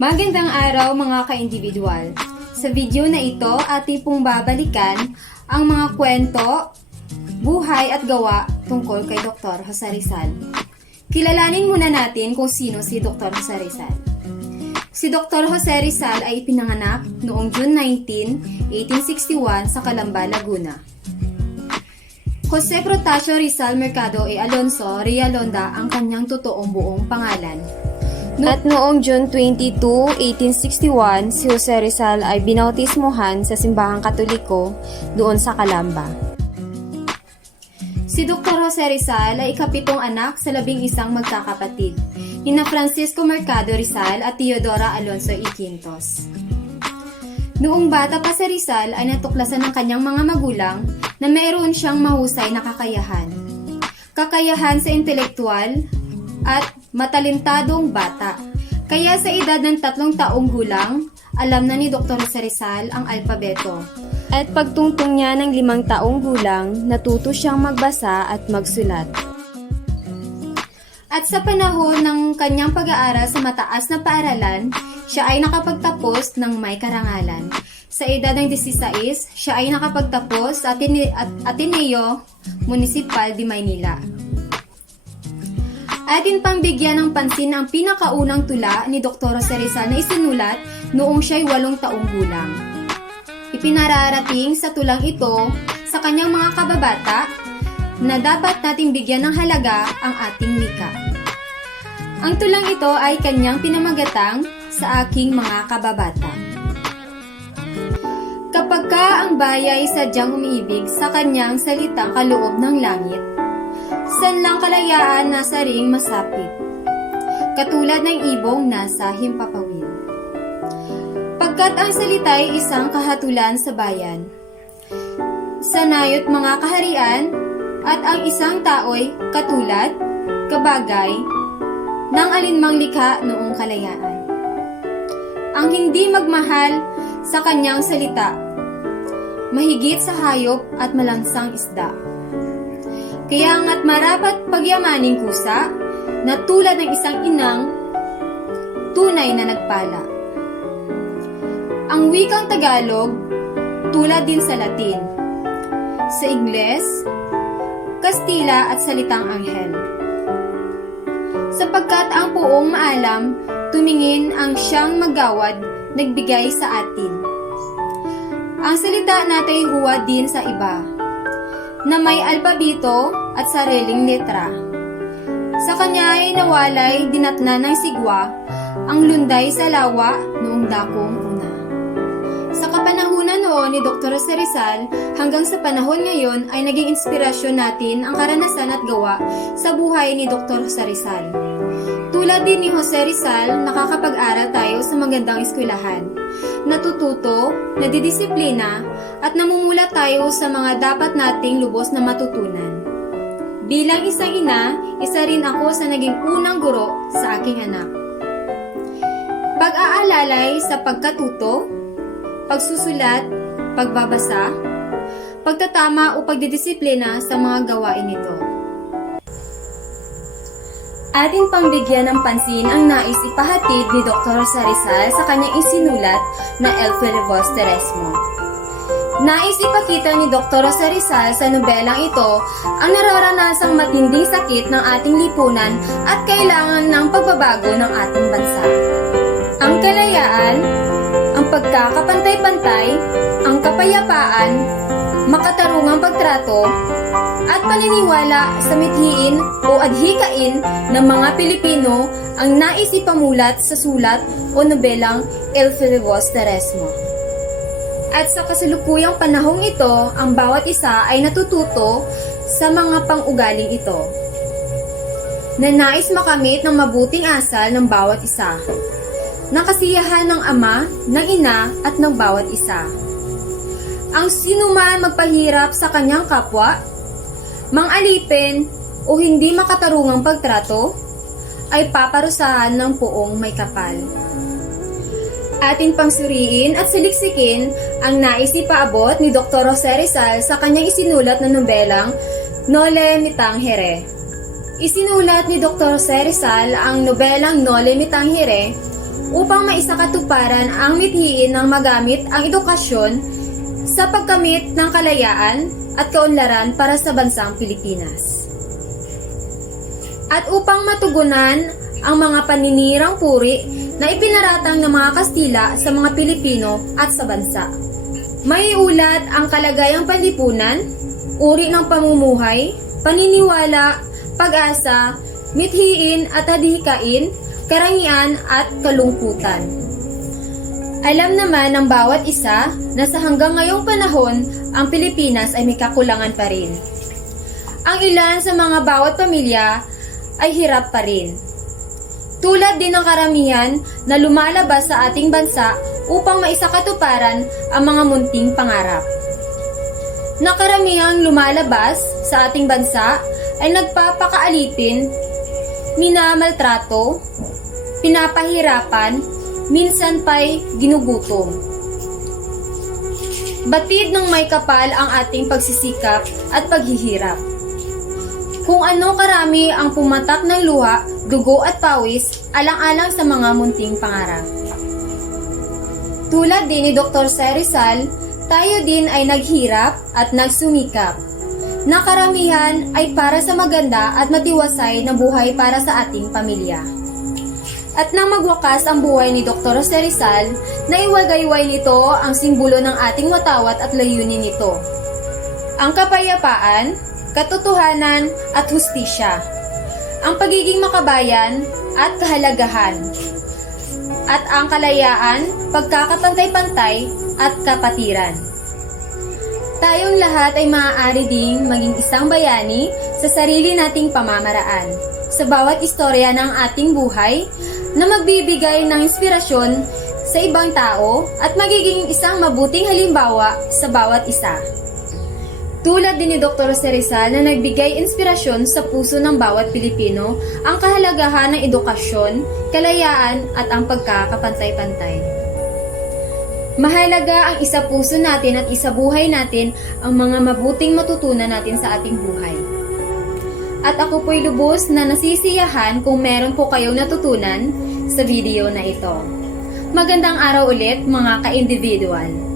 Magandang araw mga ka-individual. Sa video na ito, ating pong babalikan ang mga kwento, buhay at gawa tungkol kay Dr. Jose Rizal. Kilalanin muna natin kung sino si Dr. Jose Rizal. Si Dr. Jose Rizal ay ipinanganak noong June 19, 1861 sa Calamba, Laguna. Jose Protasio Rizal Mercado e Alonso Rialonda ang kanyang totoong buong pangalan. At noong June 22, 1861, si Jose Rizal ay binautismuhan sa simbahang Katoliko doon sa Calamba. Si Dr. Jose Rizal ay ikapitong anak sa 11 magkakapatid, nina Francisco Mercado Rizal at Teodora Alonso y Quintos. Noong bata pa si Rizal ay natuklasan ng kanyang mga magulang na mayroon siyang mahusay na kakayahan. Kakayahan sa intelektual at matalentadong bata. Kaya sa edad ng 3 taong gulang, alam na ni Dr. Jose Rizal ang alpabeto. At pagtungtong niya ng 5 taong gulang, natuto siyang magbasa at magsulat. At sa panahon ng kanyang pag-aaral sa mataas na paaralan, siya ay nakapagtapos ng may karangalan. Sa edad ng 16, siya ay nakapagtapos sa Ateneo Municipal de Maynila. Atin pang bigyan ng pansin ang pinakaunang tula ni Dr. Jose Rizal na isinulat noong siya'y 8 taong gulang. Ipinararating sa tulang ito sa kanyang mga kababata na dapat nating bigyan ng halaga ang ating wika. Ang tulang ito ay kanyang pinamagatang Sa Aking Mga Kababata. Kapagka ang bayay sadyang umiibig sa kanyang salitang kaloob ng langit, sanlang kalayaan nasa ring masapit, katulad ng ibong nasa himpapawid. Pagkat ang salita'y isang kahatulan sa bayan, sanayot mga kaharian, at ang isang tao'y katulad, kabagay, ng alinmang likha noong kalayaan. Ang hindi magmahal sa kanyang salita, mahigit sa hayop at malansang isda. Kaya nga't marapat pagyamaning kusa na tulad ng isang inang tunay na nagpala. Ang wikang Tagalog tulad din sa Latin, sa Ingles, Kastila at salitang Anghel. Sapagkat ang poong maalam, tumingin ang siyang magawad, nagbigay sa atin. Ang salita natay huwad din sa iba, na may alpabito at sariling letra. Sa kanya ay nawalay dinatna ng sigwa ang lunday sa lawa noong dakong una. Sa kapanahunan noon ni Dr. Jose Rizal hanggang sa panahon ngayon ay naging inspirasyon natin ang karanasan at gawa sa buhay ni Dr. Jose Rizal. Tulad din ni Jose Rizal, nakakapag-aral tayo sa magandang eskwelahan, natututo, nadidisiplina, at namumula tayo sa mga dapat nating lubos na matutunan. Bilang isang ina, isa rin ako sa naging unang guro sa aking anak. Pag-aalalay sa pagkatuto, pagsusulat, pagbabasa, pagtatama o pagdidisiplina sa mga gawain nito. Ating pambigyan ng pansin ang nais ipahatid ni Dr. Jose Rizal sa kanyang isinulat na El Felivoz Teresmo. Nais ipakita ni Dr. Jose Rizal sa nobelang ito ang nararanasang matinding sakit ng ating lipunan at kailangan ng pagbabago ng ating bansa. Ang kalayaan, ang pagkakapantay-pantay, ang kapayapaan, makatarungang pagtrato, at paniniwala sa mithiin o adhikain ng mga Pilipino ang nais ipamulat sa sulat o nobelang El Felivoz Teresmo. At sa kasalukuyang panahong ito, ang bawat isa ay natututo sa mga pang-ugaling ito, na nais makamit ng mabuting asal ng bawat isa, ng kasiyahan ng ama, ng ina at ng bawat isa. Ang sinuman magpahirap sa kanyang kapwa, mang-alipin o hindi makatarungang pagtrato, ay paparusahan ng poong may kapal. Ating pangsuriin at saliksikin ang nais ipaabot ni Dr. Jose Rizal sa kanyang isinulat na nobelang Noli Me Tangere. Isinulat ni Dr. Jose Rizal ang nobelang Noli Me Tangere upang maisakatuparan ang mithiin ng magamit ang edukasyon sa pagkamit ng kalayaan at kaunlaran para sa bansang Pilipinas. At upang matugunan ang mga paninirang puri na ipinaratang ng mga Kastila sa mga Pilipino at sa bansa. May ulat ang kalagayang panlipunan, uri ng pamumuhay, paniniwala, pag-asa, mithiin at hadihikain, karangian at kalungkutan. Alam naman ng bawat isa na sa hanggang ngayong panahon, ang Pilipinas ay may kakulangan pa rin. Ang ilan sa mga bawat pamilya ay hirap pa rin. Tulad din ng karamihan na lumalabas sa ating bansa upang maisakatuparan ang mga munting pangarap. Na karamihang lumalabas sa ating bansa ay nagpapakaalipin, minamaltrato, pinapahirapan, minsan pa'y ginugutom. Batid ng may kapal ang ating pagsisikap at paghihirap. Kung ano karami ang pumatak ng luha, dugo at pawis, alang-alang sa mga munting pangarap. Tulad din ni Dr. Jose Rizal, tayo din ay naghirap at nagsumikap. Na karamihan ay para sa maganda at matiwasay na buhay para sa ating pamilya. At nang magwakas ang buhay ni Dr. Jose Rizal, naiwagayway nito ang simbolo ng ating watawat at layunin nito. Ang kapayapaan, katotohanan at hustisya, ang pagiging makabayan at kahalagahan, at ang kalayaan, pagkakapantay-pantay at kapatiran. Tayong lahat ay maaari ding maging isang bayani sa sarili nating pamamaraan, sa bawat istorya ng ating buhay na magbibigay ng inspirasyon sa ibang tao at magiging isang mabuting halimbawa sa bawat isa. Tulad din ni Dr. Jose Rizal na nagbigay inspirasyon sa puso ng bawat Pilipino ang kahalagahan ng edukasyon, kalayaan at ang pagkakapantay-pantay. Mahalaga ang isa puso natin at isa buhay natin ang mga mabuting matutunan natin sa ating buhay. At ako po'y lubos na nasisiyahan kung meron po kayong natutunan sa video na ito. Magandang araw ulit mga ka-individual.